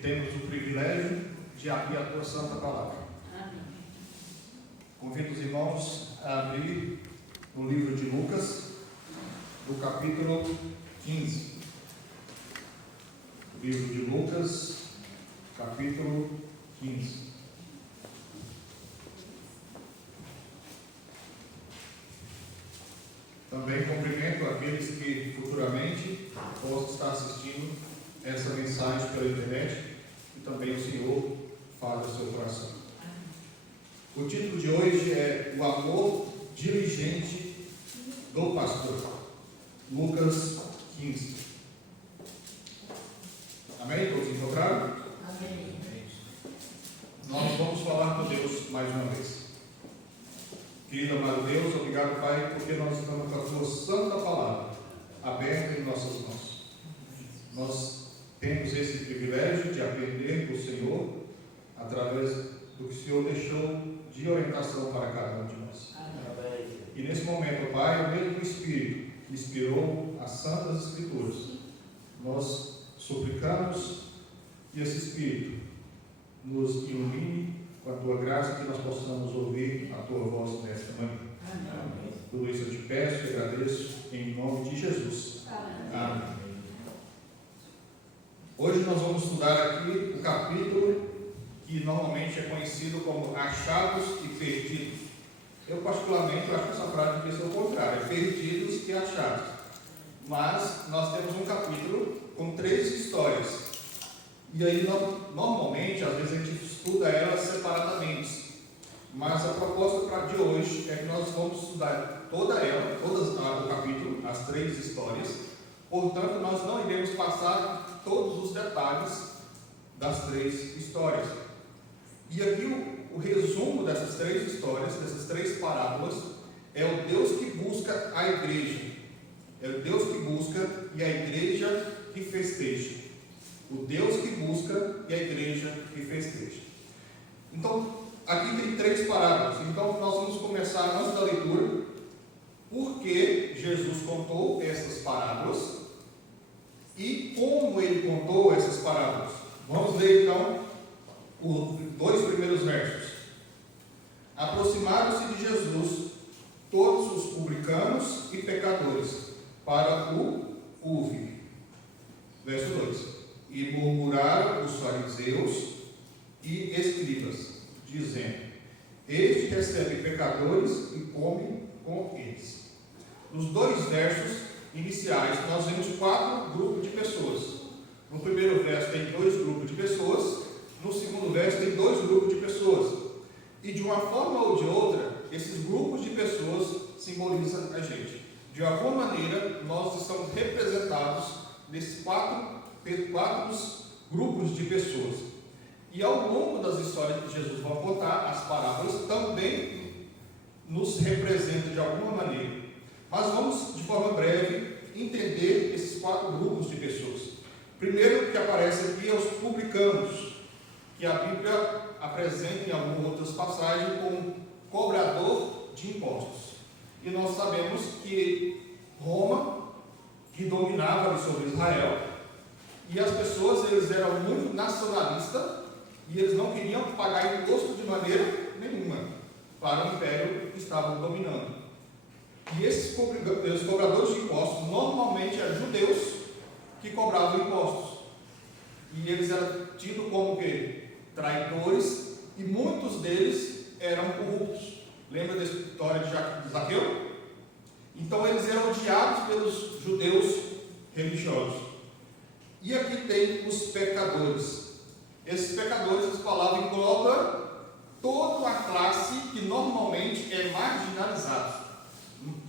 temos o privilégio de abrir a tua santa palavra. Amém. Convido os irmãos a abrir no livro de Lucas, do capítulo 15. Livro de Lucas, capítulo 15. Também cumprimento aqueles que futuramente possam estar assistindo essa mensagem pela internet e também o Senhor fala ao seu coração. O título de hoje é O Amor Diligente do Pastor. Lucas 15. Amém? Todos encontraram? Amém. Nós vamos falar com Deus mais uma vez. Querido amado Deus, obrigado, Pai, porque nós estamos com a tua santa palavra aberta em nossas mãos. Nós temos esse privilégio de aprender do Senhor através do que o Senhor deixou de orientação para cada um de nós. Amém. E nesse momento, Pai, o mesmo Espírito que inspirou as Santas Escrituras, nós suplicamos que esse Espírito nos ilumine com a tua graça, que nós possamos ouvir a tua voz nesta manhã. Amém. Tudo isso eu te peço e agradeço em nome de Jesus. Amém. Hoje nós vamos estudar aqui o capítulo que normalmente é conhecido como achados e perdidos. Eu particularmente acho que essa frase devia ser o contrário, é perdidos e achados. Mas nós temos um capítulo com 3 histórias. E aí normalmente, às vezes a gente estuda elas separadamente. Mas a proposta de hoje é que nós vamos estudar todas o capítulo, as 3 histórias. Portanto, nós não iremos passar todos os detalhes das 3 histórias. E aqui o resumo dessas 3 histórias, dessas 3 parábolas, é o Deus que busca a igreja. É o Deus que busca e a igreja que festeja. O Deus que busca e a igreja que festeja. Então, aqui tem 3 parábolas. Então, nós vamos começar antes da leitura. Por que Jesus contou essas parábolas e como ele contou essas parábolas? Vamos ler então os 2 primeiros versos. Aproximaram-se de Jesus todos os publicanos e pecadores para o ouvir. Verso 2. E murmuraram os fariseus e escribas, dizendo: Este recebe pecadores e come com eles. Nos 2 versos iniciais, nós vemos 4 grupos de pessoas. No primeiro verso tem 2 grupos de pessoas, no segundo verso tem 2 grupos de pessoas. E de uma forma ou de outra, esses grupos de pessoas simbolizam a gente. De alguma maneira, nós estamos representados nesses 4 grupos de pessoas. E ao longo das histórias que Jesus vai contar, as parábolas também nos representam de alguma maneira. Mas vamos, de forma breve, entender esses 4 grupos de pessoas. Primeiro que aparece aqui é os publicanos, que a Bíblia apresenta em algumas outras passagens como cobrador de impostos. E nós sabemos que Roma, que dominava ali sobre Israel, e as pessoas, eles eram muito nacionalistas e eles não queriam pagar imposto de maneira nenhuma para o império que estavam dominando. E esses cobradores de impostos normalmente eram judeus que cobravam impostos. E eles eram tidos como que? Traidores, e muitos deles eram corruptos. Lembra da história de Zaqueu? Então eles eram odiados pelos judeus religiosos. E aqui tem os pecadores. Esses pecadores, essa palavra engloba toda uma classe que normalmente é marginalizada,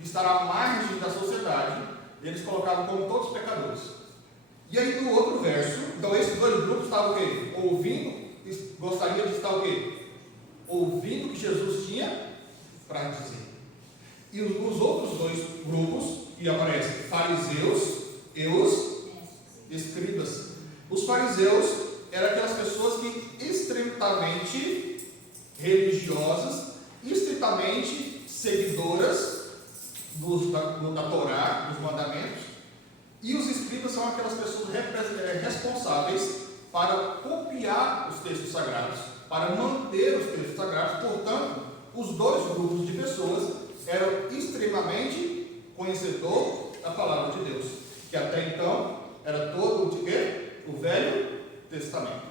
estará à margem da sociedade. Eles colocavam como todos pecadores. E aí no outro verso, então esses 2 grupos estavam o quê? Ouvindo, gostariam de estar o quê? Ouvindo o que Jesus tinha para dizer. E os outros 2 grupos que aparecem, fariseus e os escribas. Os fariseus eram aquelas pessoas que estritamente religiosas, estritamente seguidoras da Torá, dos mandamentos. E os escribas são aquelas pessoas responsáveis para copiar os textos sagrados, para manter os textos sagrados. Portanto, os dois grupos de pessoas eram extremamente conhecedores da palavra de Deus, que até então era todo de quê? O Velho Testamento.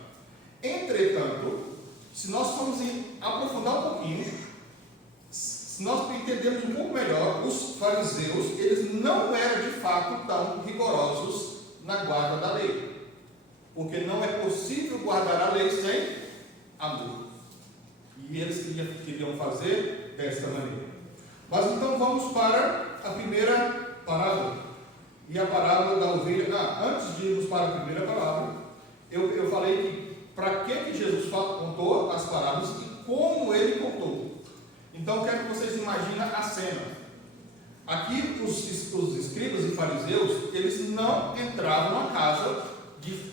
Entretanto, se nós formos aprofundar um pouquinho, se nós entendermos um pouco melhor, os fariseus, eles não eram de fato tão rigorosos na guarda da lei, porque não é possível guardar a lei sem amor, e eles queriam fazer desta maneira. Mas então vamos para a primeira parábola, e a parábola da ovelha. Antes de irmos para a primeira parábola, eu falei que para que Jesus contou as parábolas e como ele contou. Então, quero que vocês imaginem a cena. Aqui, os escribas e fariseus, eles não entravam na casa de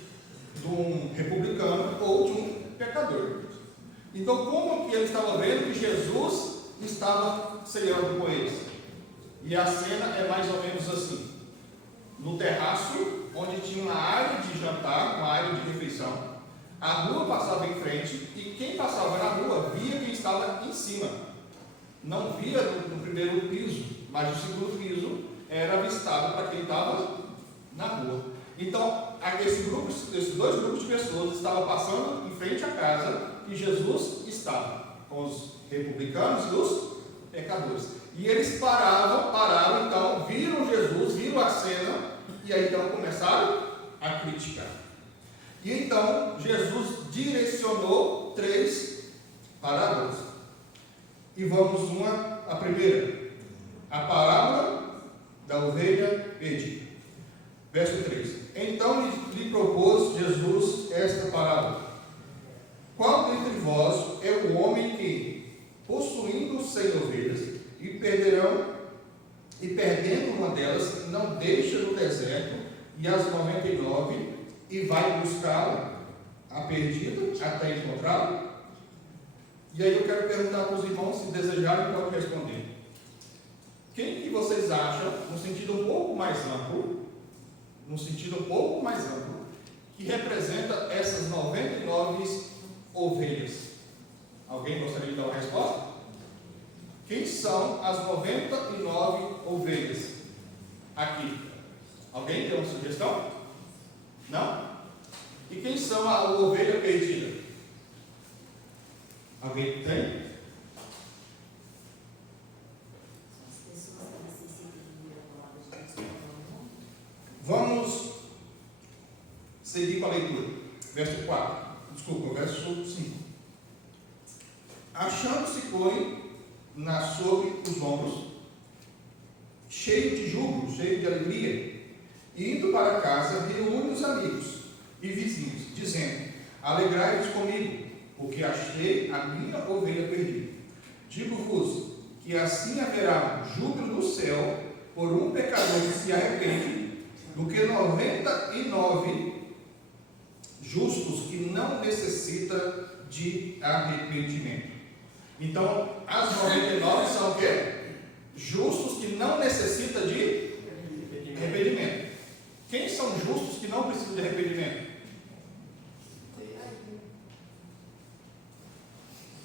um republicano ou de um pecador. Então, como que eles estavam vendo que Jesus estava ceando com eles? E a cena é mais ou menos assim: no terraço, onde tinha uma área de jantar, uma área de refeição, a rua passava em frente e quem passava na rua via quem estava em cima. Não via no primeiro piso, mas o segundo piso era avistado para quem estava na rua. Então, esses dois grupos de pessoas estavam passando em frente à casa e Jesus estava com os republicanos e os pecadores. E eles pararam, então, viram Jesus, viram a cena, e aí então começaram a criticar. E então, Jesus direcionou 3 parábolas. E vamos a primeira, a parábola da ovelha perdida. Verso 3. Então lhe propôs Jesus esta parábola: qual dentre vós é o homem que, possuindo 100 ovelhas, e perdendo uma delas, não deixa no deserto e as 99 e vai buscá-la, a perdida, até encontrá-la? E aí eu quero perguntar para os irmãos, se desejarem, podem responder. Quem que vocês acham, no sentido um pouco mais amplo, que representa essas 99 ovelhas? Alguém gostaria de dar uma resposta? Quem são as 99 ovelhas aqui? Alguém tem uma sugestão? Não? E quem são a ovelha perdida? Alguém tem? Vamos seguir com a leitura. Verso 4. Desculpa, verso 5. Achando-se, põe sobre os ombros, cheio de júbilo, cheio de alegria, e indo para casa, reúne os amigos e vizinhos, dizendo: alegrai-vos comigo, porque achei a minha ovelha perdida. Digo-vos que assim haverá júbilo no céu por um pecador que se arrepende, do que 99 justos que não necessitam de arrependimento. Então, as 99 são o quê? Justos que não necessitam de arrependimento. Quem são justos que não precisam de arrependimento?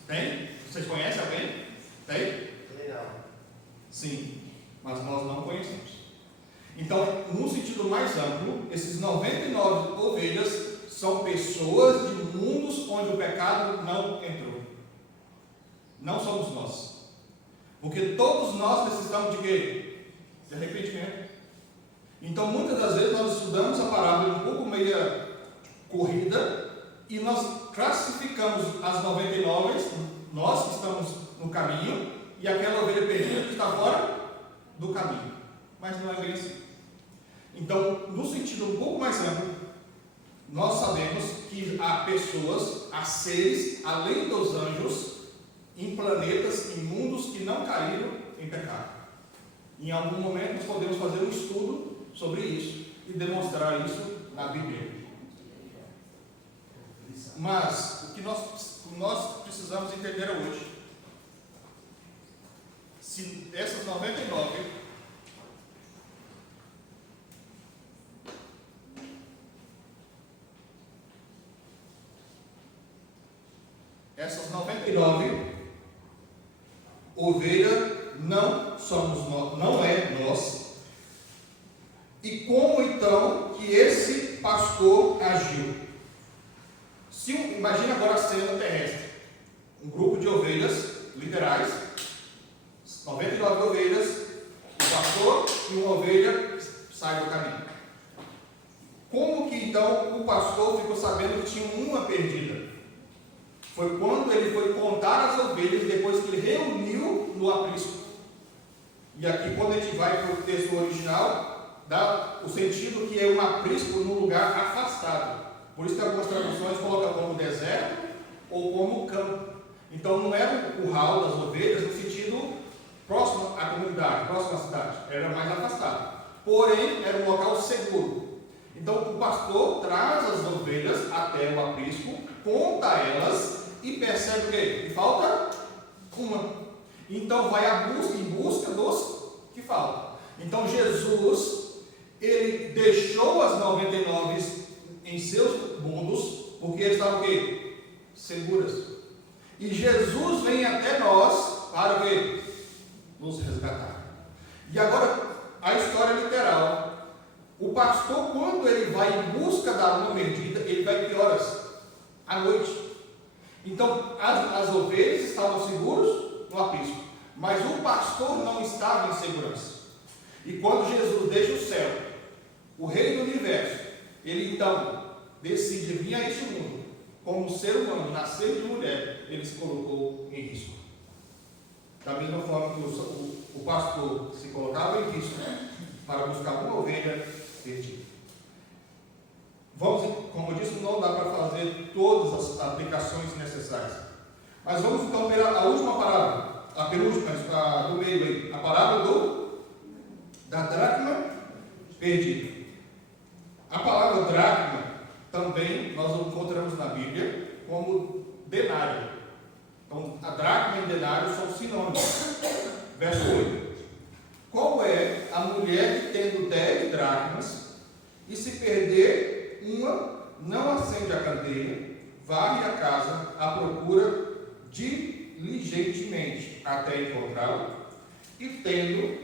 Tem? Vocês conhecem alguém? Tem? Sim, mas nós não conhecemos. Então, num sentido mais amplo, esses 99 ovelhas são pessoas de mundos onde o pecado não entrou. Não somos nós. Porque todos nós necessitamos de quê? De arrependimento. Então, muitas das vezes nós estudamos a parábola um pouco meia corrida e nós classificamos as 99, nós que estamos no caminho, e aquela ovelha perdida que está fora do caminho. Mas não é bem assim. Então, no sentido um pouco mais amplo, nós sabemos que há pessoas, há seres, além dos anjos, em planetas, em mundos que não caíram em pecado. Em algum momento nós podemos fazer um estudo sobre isso e demonstrar isso na Bíblia. Mas o que nós precisamos entender hoje, se essas 99 essas 99 ovelhas não somos nós, não é nós. E como então que esse pastor agiu? Imagina agora a cena terrestre. Um grupo de ovelhas literais, 99 ovelhas, o pastor e uma ovelha sai do caminho. Como que então o pastor ficou sabendo que tinha uma perdida? Foi quando ele foi contar as ovelhas, depois que ele reuniu no aprisco. E aqui, quando a gente vai para o texto original, dá o sentido que é um aprisco num lugar afastado. Por isso que algumas traduções colocam como deserto ou como campo. Então não era o curral das ovelhas no sentido próximo à comunidade, próximo à cidade. Era mais afastado. Porém, era um local seguro. Então o pastor traz as ovelhas até o aprisco, conta elas e percebe o quê? Que falta uma. Então vai em busca dos que faltam. Então Jesus, ele deixou as 99 em seus mundos, porque eles estavam o quê? Seguras. E Jesus vem até nós para o quê? Nos resgatar. E agora, a história literal. O pastor, quando ele vai em busca da alma perdida, ele vai que horas? À noite. Então, as ovelhas estavam seguras no aprisco, mas o pastor não estava em segurança. E quando Jesus deixa o céu, o rei do universo, ele então decide vir a este mundo, como ser humano, nascer de mulher, ele se colocou em risco. Da mesma forma que o pastor se colocava em risco para buscar uma ovelha perdida. Vamos, como eu disse, não dá para fazer todas as aplicações necessárias. Mas vamos então ver a última parábola, a penúltima, do meio aí, a parábola da dracma perdida. A palavra dracma também nós encontramos na Bíblia como denário. Então, a dracma e denário são sinônimos. Verso 8. Qual é a mulher que tendo 10 dracmas e se perder uma, não acende a candeia, varre a casa à procura diligentemente até encontrá-la, e tendo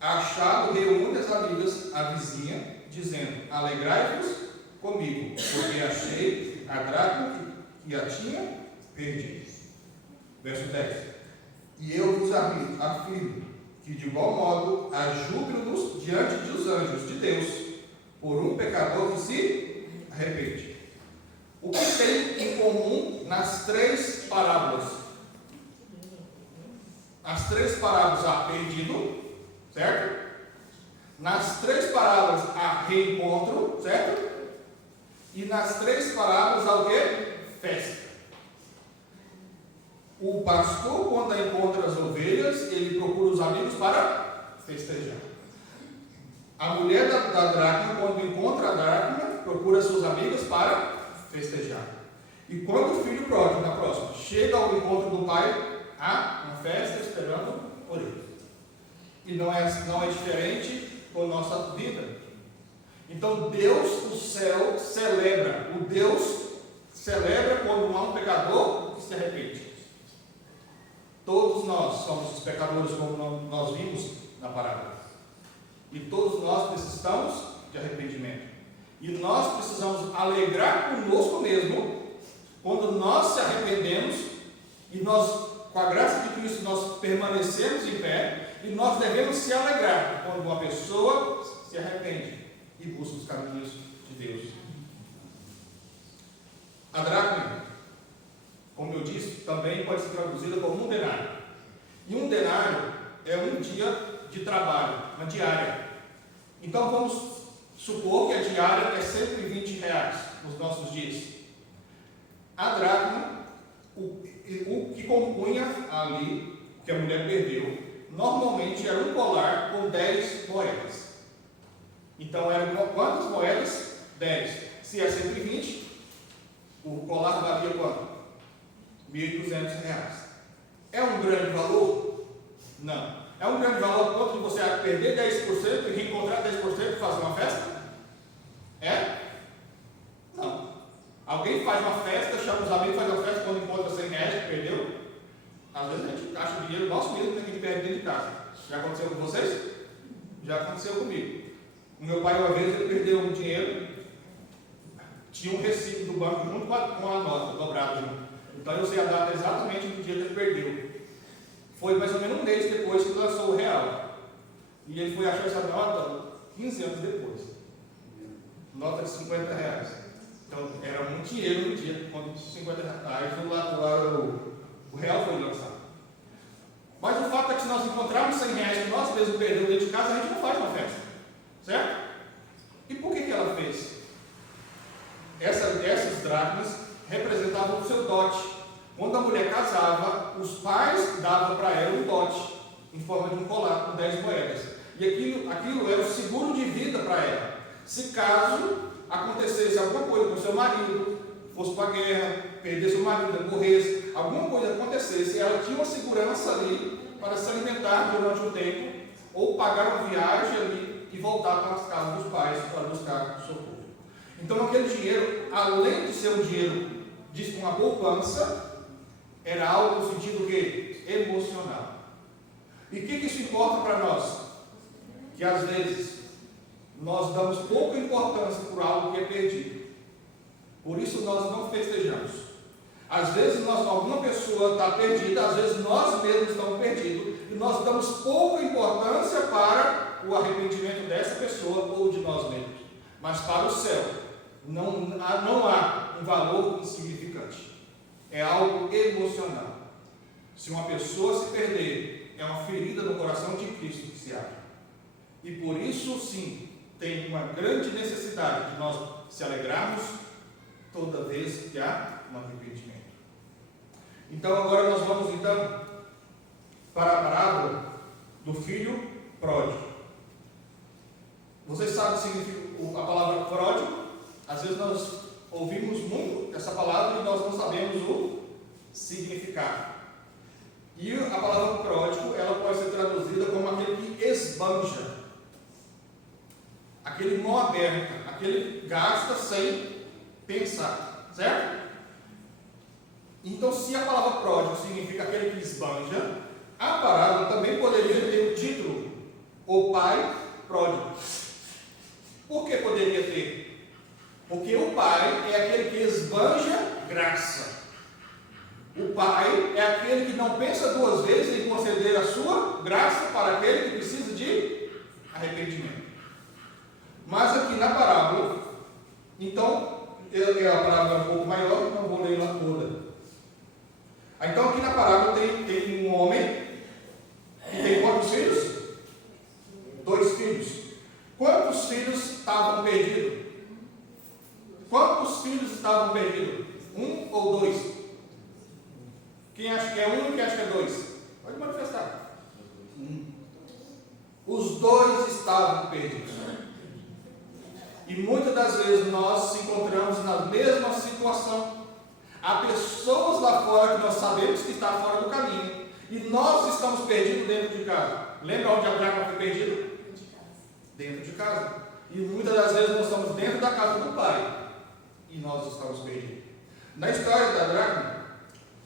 achado, reúne as amigas, a vizinha, dizendo: alegrai-vos comigo, porque achei a dracma que a tinha perdido. Verso 10. E eu vos afirmo que de igual modo há júbilo diante dos anjos de Deus por um pecador que se arrepende. O que tem em comum nas 3 parábolas? As 3 parábolas há perdido, certo? Nas 3 parábolas há reencontro, certo? E nas 3 parábolas há o quê? Festa. O pastor, quando encontra as ovelhas, ele procura os amigos para festejar. A mulher da dracma, quando encontra a dracma, procura seus amigos para festejar. E quando o filho pródigo, na próxima, chega ao encontro do pai, há uma festa esperando por ele. E não é diferente com a nossa vida. Então Deus, o céu, celebra. O Deus celebra quando há um pecador que se arrepende. Todos nós somos os pecadores, como nós vimos na parábola. E todos nós precisamos de arrependimento. E nós precisamos alegrar conosco mesmo quando nós se arrependemos e nós, com a graça de Cristo, nós permanecemos em pé, e nós devemos se alegrar quando uma pessoa se arrepende e busca os caminhos de Deus. A dracma, como eu disse, também pode ser traduzida como um denário. E um denário é um dia de trabalho, uma diária. Então vamos supor que a diária é R$120 nos nossos dias. A dracma, o que compunha ali, que a mulher perdeu, normalmente era um colar com 10 moedas. Então eram quantas moedas? 10. Se é 120, o colar valia quanto? R$1.200. É um grande valor? Não. É um grande valor quanto de você perder 10% e reencontrar 10% e fazer uma festa? É? Não. A Alguém faz uma festa, chama os amigos, faz uma festa quando encontra 100 reais que perdeu. Às vezes a gente acha o dinheiro nosso mesmo que a gente perde dentro de casa. Já aconteceu com vocês? Já aconteceu comigo. O meu pai, uma vez, ele perdeu um dinheiro, tinha um recibo do banco junto com a nota, dobrado junto. Então eu sei a data exatamente do dia que ele perdeu. Foi mais ou menos um mês depois que lançou o real. E ele foi achar essa nota 15 anos depois. Nota de 50 reais. Então era muito dinheiro no dia, quando 50 reais. Aí foi lá, o real foi lançado. Mas o fato é que se nós encontrarmos 100 reais que nós mesmos perdemos dentro de casa, a gente não faz uma festa. Certo? E por que ela fez? Essas dracmas representavam o seu dote. Quando a mulher casava, os pais davam para ela um dote, em forma de um colar com 10 moedas. E aquilo era o seguro de vida para ela. Se caso acontecesse alguma coisa com seu marido, fosse para a guerra, perdesse o marido, morresse, alguma coisa acontecesse, ela tinha uma segurança ali para se alimentar durante um tempo, ou pagar uma viagem ali e voltar para as casas dos pais para buscar socorro. Então aquele dinheiro, além de ser um dinheiro de uma poupança, era algo no sentido que emocional. E o que isso importa para nós? Que às vezes nós damos pouca importância por algo que é perdido. Por isso nós não festejamos. Às vezes alguma pessoa está perdida, às vezes nós mesmos estamos perdidos, e nós damos pouca importância para o arrependimento dessa pessoa ou de nós mesmos. Mas para o céu, não há um valor insignificante. É algo emocional. Se uma pessoa se perder, é uma ferida no coração de Cristo que se abre. E por isso, sim, tem uma grande necessidade de nós se alegrarmos toda vez que há um arrependimento. Então, agora nós vamos para a parábola do filho pródigo. Vocês sabem o que significa a palavra pródigo? Às vezes nós ouvimos muito essa palavra e nós não sabemos o significado. E a palavra pródigo, ela pode ser traduzida como aquele que esbanja, aquele mão aberta, aquele que gasta sem pensar, certo? Então, se a palavra pródigo significa aquele que esbanja, a parábola também poderia ter o título, o pai pródigo. Por que poderia ter? Porque o pai é aquele que esbanja graça. O pai é aquele que não pensa duas vezes em conceder a sua graça para aquele que precisa de arrependimento. Mas aqui na parábola, então, a parábola é um pouco maior, não vou ler lá toda. Então aqui na parábola tem um homem que tem quantos filhos? 2 filhos. Quantos filhos estavam perdidos? Quantos filhos estavam perdidos? 1 ou 2? Quem acha que é 1 e quem acha que é 2? Pode manifestar. Os 2 estavam perdidos. E muitas das vezes nós se encontramos na mesma situação. Há pessoas lá fora que nós sabemos que está fora do caminho. E nós estamos perdidos dentro de casa. Lembra onde a dracma foi perdida? Dentro de casa. E muitas das vezes nós estamos dentro da casa do pai. E nós estamos perdidos. Na história da dracma,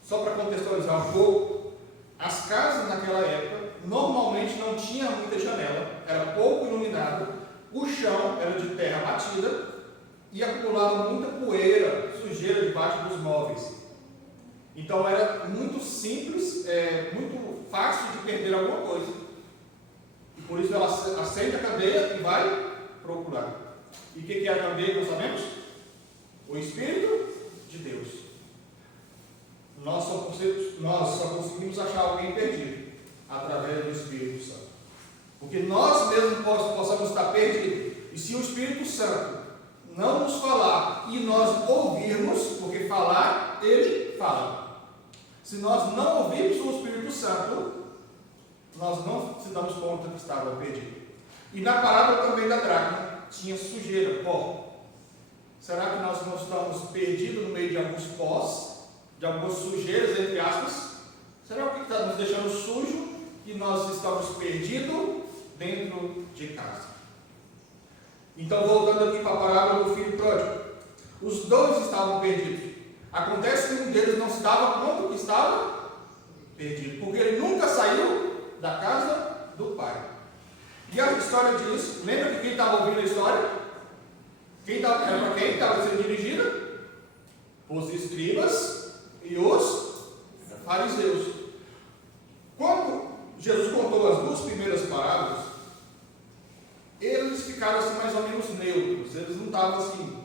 só para contextualizar um pouco, as casas naquela época normalmente não tinham muita janela, era pouco iluminado, o chão era de terra batida e acumulava muita poeira, sujeira debaixo dos móveis. Então era muito simples, muito fácil de perder alguma coisa. E por isso ela acende a candeia e vai procurar. E o que é a candeia que nós sabemos? O Espírito de Deus. Nós só conseguimos achar alguém perdido através do Espírito Santo. Porque nós mesmos possamos estar perdidos. E se o Espírito Santo não nos falar e nós ouvirmos, porque falar, ele fala. Se nós não ouvirmos o Espírito Santo, nós não se damos conta que estava perdido. E na parábola também da dracma, tinha sujeira, pó. Será que nós não estamos perdidos no meio de alguns pós, de algumas sujeiras, entre aspas? Será que está nos deixando sujo e nós estamos perdidos dentro de casa? Então, voltando aqui para a parábola do filho pródigo. Os dois estavam perdidos. Acontece que um deles não se dava conta que estava perdido, porque ele nunca saiu da casa do pai. E a história diz, lembra que quem estava ouvindo a história? Era para quem estava sendo dirigida? Os escribas e os fariseus. Quando Jesus contou as duas primeiras parábolas, eles ficaram assim mais ou menos neutros. Eles não estavam assim,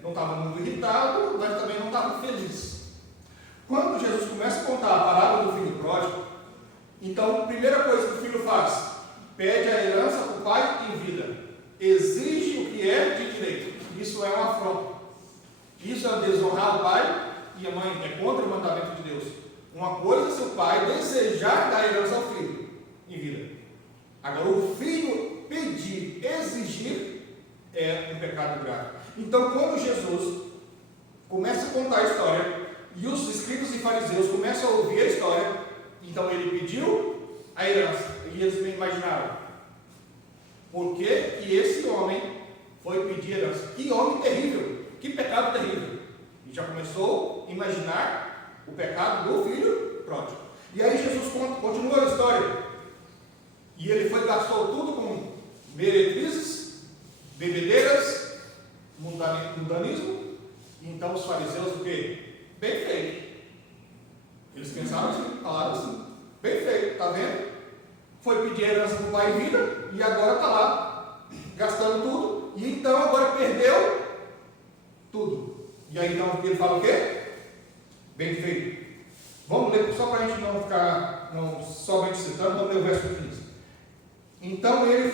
não estavam muito irritados, mas também não estavam felizes. Quando Jesus começa a contar a parábola do filho pródigo, então a primeira coisa que o filho faz, pede a herança para o pai em vida, exige o que é de direito. Isso é uma afronta. Isso é desonrar o pai e a mãe, é contra o mandamento de Deus. Uma coisa é se o pai desejar dar herança ao filho em vida. Agora, o filho pedir, exigir, é um pecado grave. Então, quando Jesus começa a contar a história e os escribas e fariseus começam a ouvir a história, então ele pediu a herança e eles imaginaram: por que esse homem foi pedir herança? Que homem terrível, que pecado terrível. E já começou a imaginar o pecado do filho pródigo. E aí Jesus continua a história. E ele gastou tudo com meretrizes, bebedeiras, mundanismo. E então os fariseus, o quê? Bem feito. Eles pensaram assim, falaram assim: bem feito, está vendo? Foi pedir herança para o pai em vida e agora está lá, gastando tudo. E então agora perdeu tudo. E aí então ele fala o quê? Bem feito. Vamos ler, só para a gente não ficar somente citando, vamos ler o verso 15. Então ele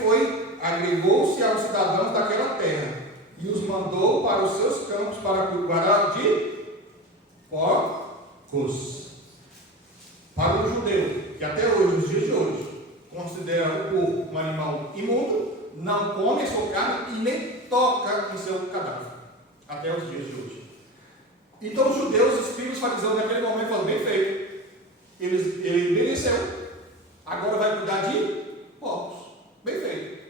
agregou-se aos cidadãos daquela terra e os mandou para os seus campos para guardar de porcos. Para o judeu, que até hoje, os dias de hoje, considera o porco um animal imundo, não come a sua carne e nem toca em seu cadáver, até os dias de hoje. Então os judeus, os escribas, os fariseus, naquele momento falaram: bem feito, ele mereceu, agora vai cuidar de porcos. Bem feito.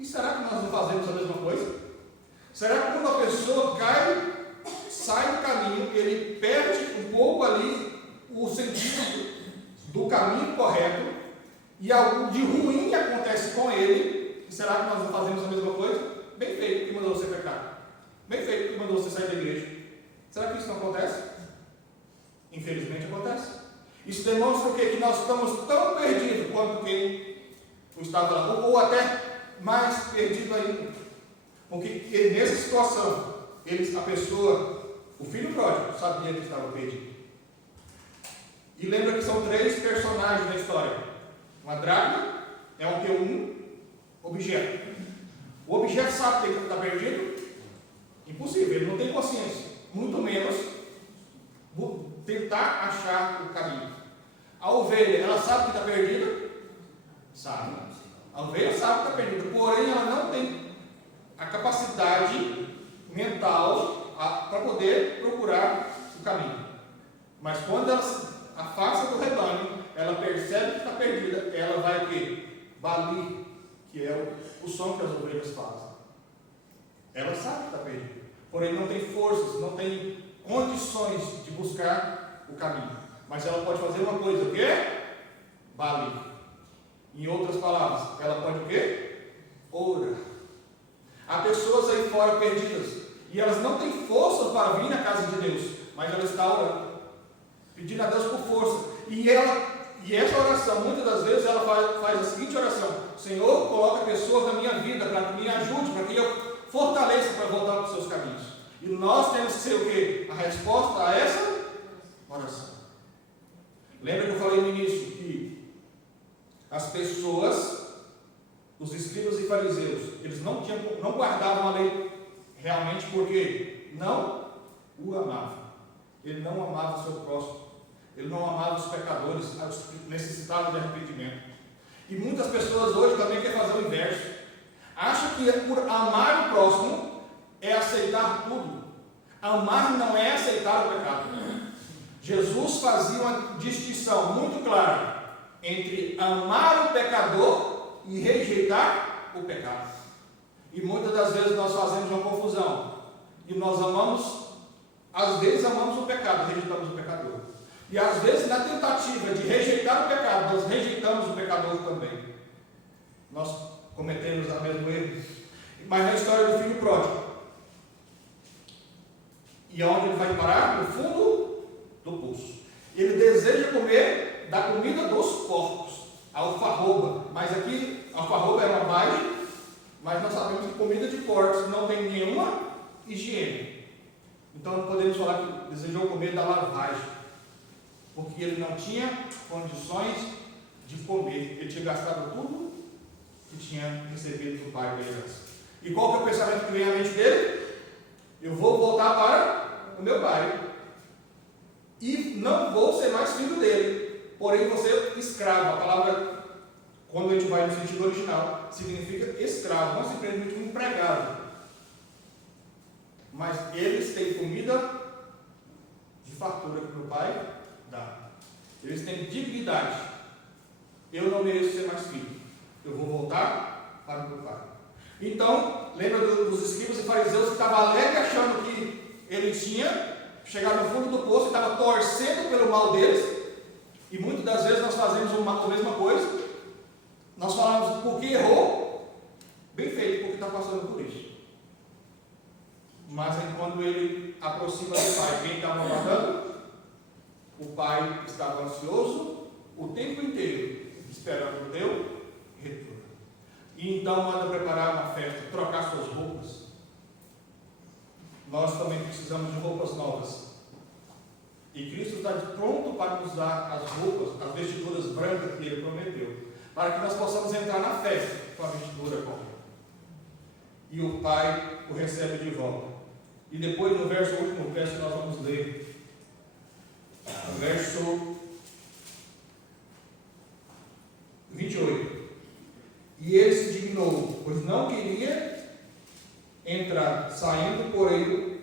E será que nós não fazemos a mesma coisa? Será que quando a pessoa sai do caminho, ele perde um pouco ali o sentido do caminho correto e algo de ruim acontece com ele? E será que nós não fazemos a mesma coisa? Bem feito que mandou você pecar. Bem feito que mandou você sair da igreja. Será que isso não acontece? Infelizmente acontece. Isso demonstra o quê? Que nós estamos tão perdidos quanto quem estava lá, ou até mais perdido ainda. Porque nessa situação, o filho pródigo, sabia que estava perdido. E lembra que são três personagens na história. Uma dracma é um objeto. O objeto sabe que ele está perdido? Impossível, ele não tem consciência. Muito menos tentar achar o caminho. A ovelha, ela sabe que está perdida? Sabe. A ovelha sabe que está perdida, porém ela não tem a capacidade mental para poder procurar o caminho. Mas quando ela se afasta do rebanho, ela percebe que está perdida, ela vai o quê? Balir, que é o som que as ovelhas fazem. Ela sabe que está perdida, porém não tem forças, não tem condições de buscar o caminho. Mas ela pode fazer uma coisa, o quê? Balir. Em outras palavras, ela pode o quê? Orar. Há pessoas aí fora perdidas e elas não têm força para vir na casa de Deus, mas ela está orando, pedindo a Deus por força. E essa oração, muitas das vezes, ela faz a seguinte oração: Senhor, coloca pessoas na minha vida para que me ajude, para que eu fortaleça para voltar para os seus caminhos. E nós temos que ser o quê? A resposta a essa oração. Lembra que eu falei no início que as pessoas, os escribas e fariseus, eles não guardavam a lei realmente porque não o amavam. Ele não amava o seu próximo. Ele não amava os pecadores, os necessitados de arrependimento. E muitas pessoas hoje também querem fazer o inverso. Acham que por amar o próximo é aceitar tudo. Amar não é aceitar o pecado. Jesus fazia uma distinção muito clara entre amar o pecador e rejeitar o pecado. E muitas das vezes nós fazemos uma confusão. E nós amamos, às vezes amamos o pecado, rejeitamos o pecador. E às vezes, na tentativa de rejeitar o pecado, nós rejeitamos o pecador também. Nós cometemos o mesmo erro. Mas na história do filho pródigo, e aonde ele vai parar? No fundo do poço. Ele deseja comer da comida dos porcos, a alfarroba. Mas aqui, a alfarroba era uma vagem, mas nós sabemos que comida de porcos não tem nenhuma higiene. Então não podemos falar que desejou comer da lavagem, porque ele não tinha condições de comer. Ele tinha gastado tudo que tinha recebido do pai da herança. E qual que é o pensamento que vem à mente dele? Eu vou voltar para o meu pai e não vou ser mais filho dele, porém vou ser escravo. A palavra, quando a gente vai no sentido original, significa escravo, não simplesmente um empregado. Mas eles têm comida de fartura que o pai dá. Eles têm dignidade. Eu não mereço ser mais filho. Eu vou voltar para o meu pai. Então, lembra dos escribas e fariseus que estavam alegres achando que ele tinha chegado no fundo do poço e estava torcendo pelo mal deles. E muitas das vezes nós fazemos a mesma coisa. Nós falamos porque errou, bem feito, porque está passando por isso. Mas aí, quando ele aproxima do pai, quem estava aguardando? O pai estava ansioso o tempo inteiro, esperando o teu retorno. E então manda preparar uma festa, trocar suas roupas. Nós também precisamos de roupas novas. E Cristo está pronto para nos dar as roupas, as vestiduras brancas que Ele prometeu, para que nós possamos entrar na festa com a vestidura correta. E o Pai o recebe de volta. E depois, no último verso que nós vamos ler, o verso 28. E ele se dignou, pois não queria entrar, saindo, porém,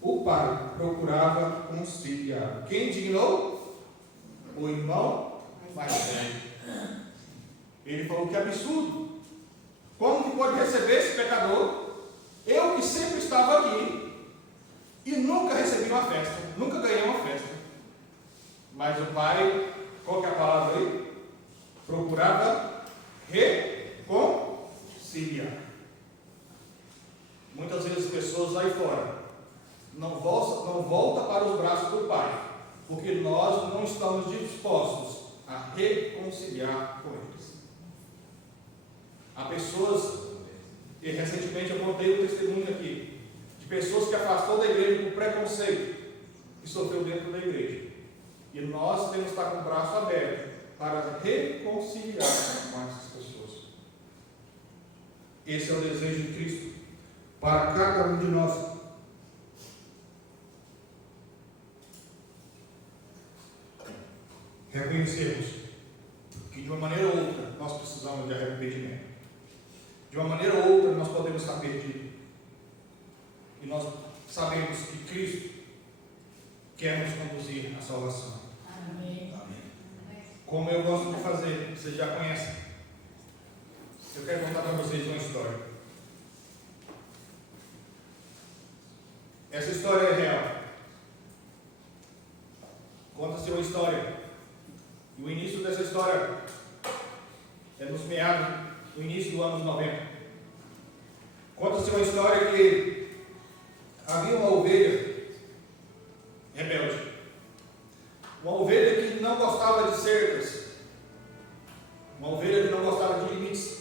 o pai procurava conciliar. Quem dignou? O irmão mais velho. Ele falou: que absurdo! Como que pode receber esse pecador? Eu que sempre estava aqui e nunca recebi uma festa, nunca ganhei uma festa. Mas o pai, qual que é a palavra aí? Procurava reconciliar. Muitas vezes as pessoas aí fora não volta para os braços do pai, porque nós não estamos dispostos a reconciliar com eles. Há pessoas, e recentemente eu contei um testemunho aqui, de pessoas que afastou da igreja por preconceito, que sofreu dentro da igreja. E nós temos que estar com o braço aberto para reconciliar com essas pessoas. Esse é o desejo de Cristo para cada um de nós. Reconhecemos que de uma maneira ou outra nós precisamos de arrependimento. De uma maneira ou outra nós podemos estar perdidos. E nós sabemos que Cristo quer nos conduzir à salvação. Amém. Como eu gosto de fazer, vocês já conhecem. Eu quero contar para vocês uma história. Essa história é real. Conta-se uma história. E o início dessa história é nos meados, no início do ano 90. Conta-se uma história que havia uma ovelha rebelde. Uma ovelha que não gostava de cercas. Uma ovelha que não gostava de limites.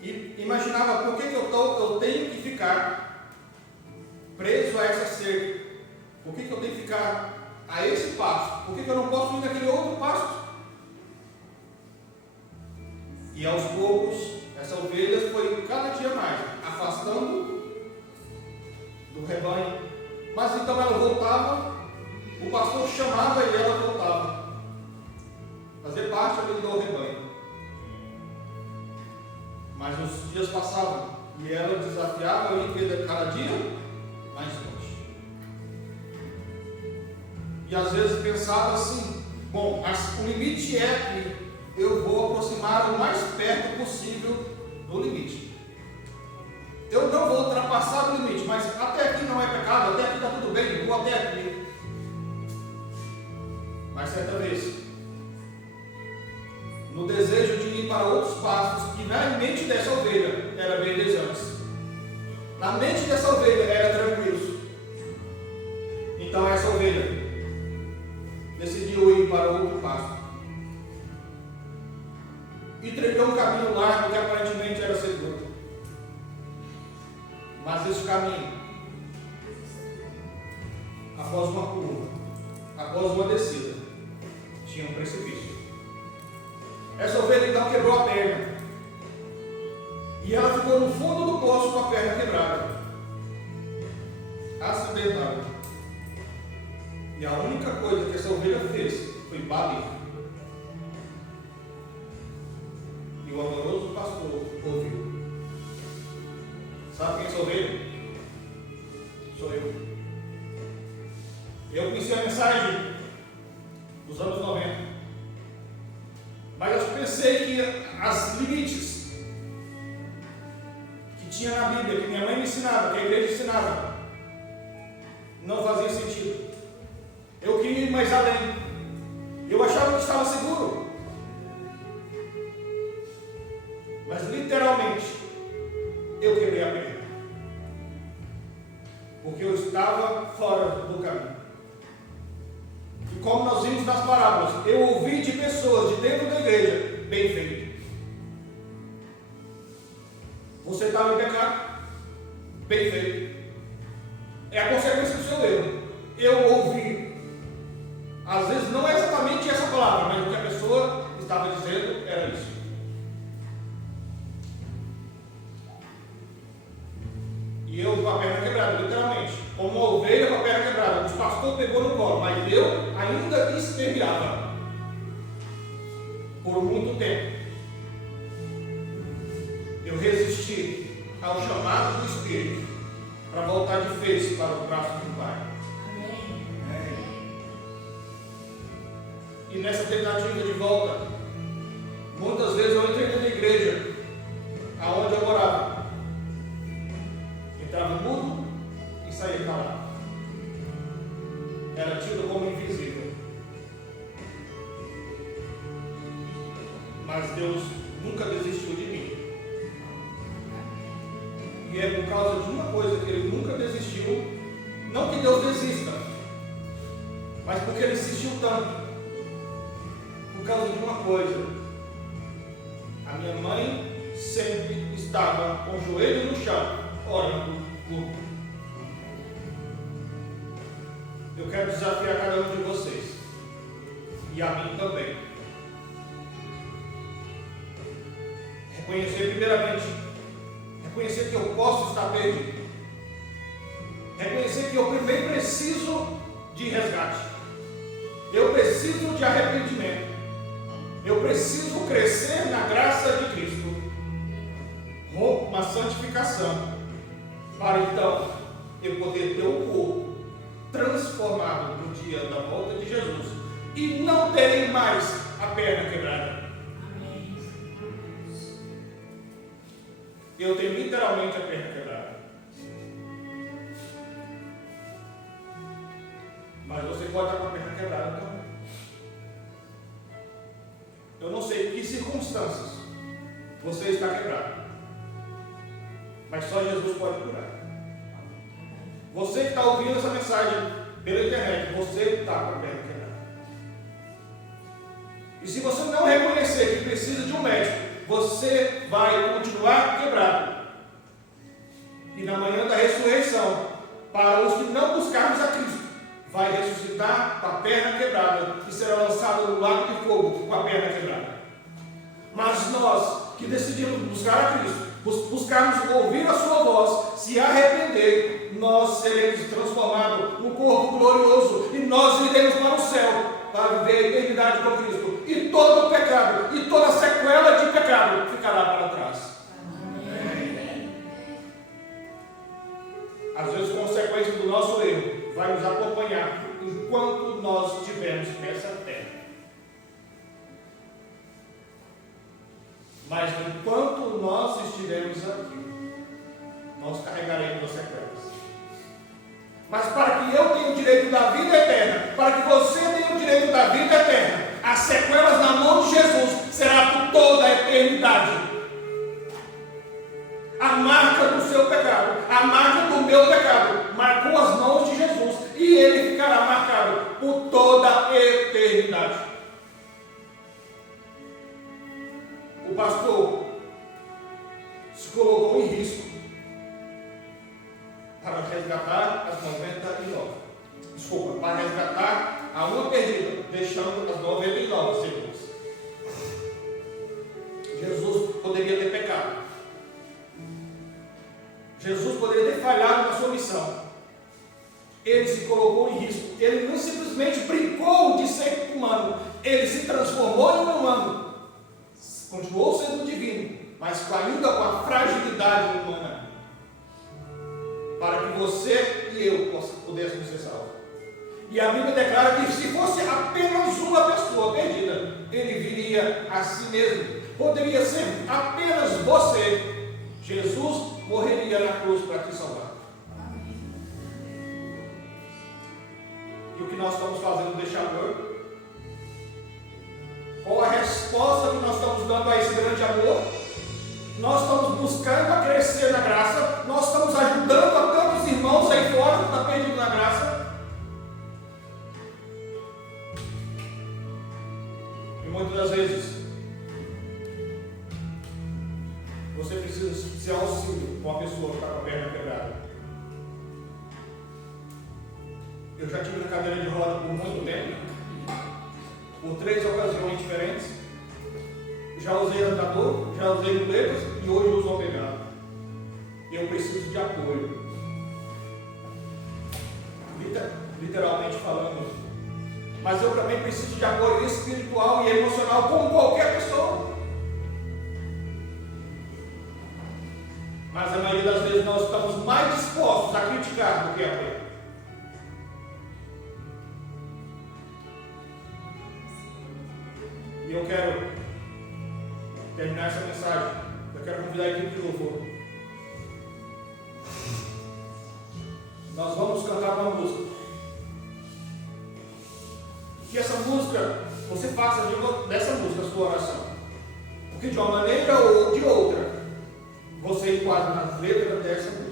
E imaginava: por que eu tenho que ficar preso a essa cerca? Por que eu tenho que ficar a esse pasto? Por que eu não posso ir naquele outro pasto? E aos poucos, essa ovelha foi cada dia mais afastando do rebanho. Mas então ela voltava, o pastor chamava e ela voltava. Fazer parte ali do rebanho. Mas os dias passavam e ela desafiava e ia cada dia mais longe. E às vezes pensava assim: bom, mas o limite é que eu vou aproximar o mais perto possível do limite. Eu não vou ultrapassar passar do limite, mas até aqui não é pecado, até aqui está tudo bem, vou até aqui. Mas certa vez, no desejo de ir para outros pastos, que na mente dessa ovelha era verdejantes, na mente dessa ovelha era tranquilos. Então essa ovelha decidiu ir para outro pasto e trilhou um caminho largo que aparentemente era seguro. Mas esse caminho, após uma curva, após uma descida, tinha um precipício. Essa ovelha então quebrou a perna. E ela ficou no fundo do poço com a perna quebrada, acidentada. E a única coisa que essa ovelha fez foi bater. E o amoroso pastor ouviu. Sabe quem é essa ovelha? Sou eu. Eu conheci a mensagem dos anos 90. Mas eu pensei que as limites que tinha na Bíblia, que minha mãe me ensinava, que a igreja ensinava, não fazia sentido. Eu queria ir mais além. Eu achava que estava seguro. Mas literalmente, eu quebrei a perna. Porque eu estava fora do caminho. E como nós vimos nas parábolas, eu ouvi de pessoas de dentro da igreja, bem feito. Você estava em pecado, bem feito. É a consequência do seu erro. Eu ouvi, às vezes não é exatamente essa palavra, mas o que a pessoa estava dizendo era isso. E eu com a perna quebrada, literalmente, como uma ovelha com a perna quebrada. O pastor pegou no colo, mas eu ainda esperneava por muito tempo. Eu resisti ao chamado do Espírito para voltar de vez para os braços do Pai. Amém. E nessa tentativa de volta, muitas vezes eu entrei na igreja aonde eu morava. Entrava mudo e saía calado. Era tido como invisível. Mas Deus nunca desistiu de mim. E é por causa de uma coisa que Ele nunca desistiu. Não que Deus desista, mas porque Ele insistiu tanto. Por causa de uma coisa. A minha mãe sempre estava com o joelho no chão, orando. Eu quero desafiar cada um de vocês e a mim também. Reconhecer primeiramente, reconhecer que eu posso estar perdido. Reconhecer que eu primeiro preciso de resgate. Eu preciso de arrependimento. Eu preciso crescer na graça de Cristo. Uma santificação. Para então eu poder ter o corpo transformado no dia da volta de Jesus e não terem mais a perna quebrada. Amém. Eu tenho literalmente a perna quebrada. Mas você pode estar com a perna quebrada também. Eu não sei em que circunstâncias você está quebrado. Mas só Jesus pode curar. Você que está ouvindo essa mensagem pela internet, você está com a perna quebrada. E se você não reconhecer que precisa de um médico, você vai continuar quebrado. E na manhã da ressurreição, para os que não buscarmos a Cristo, vai ressuscitar com a perna quebrada e será lançado no lago de fogo com a perna quebrada. Mas nós que decidimos buscar a Cristo, buscarmos ouvir a sua voz, se arrepender, nós seremos transformados num corpo glorioso e nós iremos para o céu para viver a eternidade com Cristo. E todo o pecado e toda sequela de pecado ficará para trás. Amém. Às vezes, consequência do nosso erro vai nos acompanhar enquanto nós estivermos nessa terra. Mas enquanto nós estivermos aqui, nós carregaremos as sequelas. Mas para que eu tenha o direito da vida eterna, para que você tenha o direito da vida eterna, as sequelas na mão de Jesus será por toda a eternidade. A marca do seu pecado, a marca do meu pecado, marcou as mãos de Jesus e ele ficará marcado por toda a eternidade. O pastor se colocou em risco para resgatar as 99. Desculpa, para resgatar a uma perdida, deixando as 99 seguras. Jesus poderia ter pecado. Jesus poderia ter falhado na sua missão. Ele se colocou em risco. Ele não simplesmente brincou de ser humano. Ele se transformou em um humano. Continuou sendo divino, mas ainda com a fragilidade humana. Para que você e eu pudéssemos ser salvos. E a Bíblia declara que se fosse apenas uma pessoa perdida, ele viria a si mesmo. Poderia ser apenas você. Jesus morreria na cruz para te salvar. E o que nós estamos fazendo deste amor? Qual a resposta que nós estamos dando a esse grande amor? Nós estamos buscando a crescer na graça. Nós estamos ajudando a tantos irmãos aí fora que estão perdidos na graça. E muitas das vezes você precisa ser auxílio com uma pessoa que está com a perna quebrada. Eu já tive na cadeira de roda por muito tempo, por 3 ocasiões diferentes. Já usei andador, já usei muletas e hoje uso ombregado. Eu preciso de apoio. Literalmente falando. Mas eu também preciso de apoio espiritual e emocional como qualquer pessoa. Mas a maioria das vezes nós estamos mais dispostos a criticar do que a apoiar. E eu quero terminar essa mensagem. Eu quero convidar a equipe de louvor. Nós vamos cantar uma música. Que essa música, você faça dessa música a sua oração. Porque de uma maneira ou de outra, você enquadra nas letras dessa música.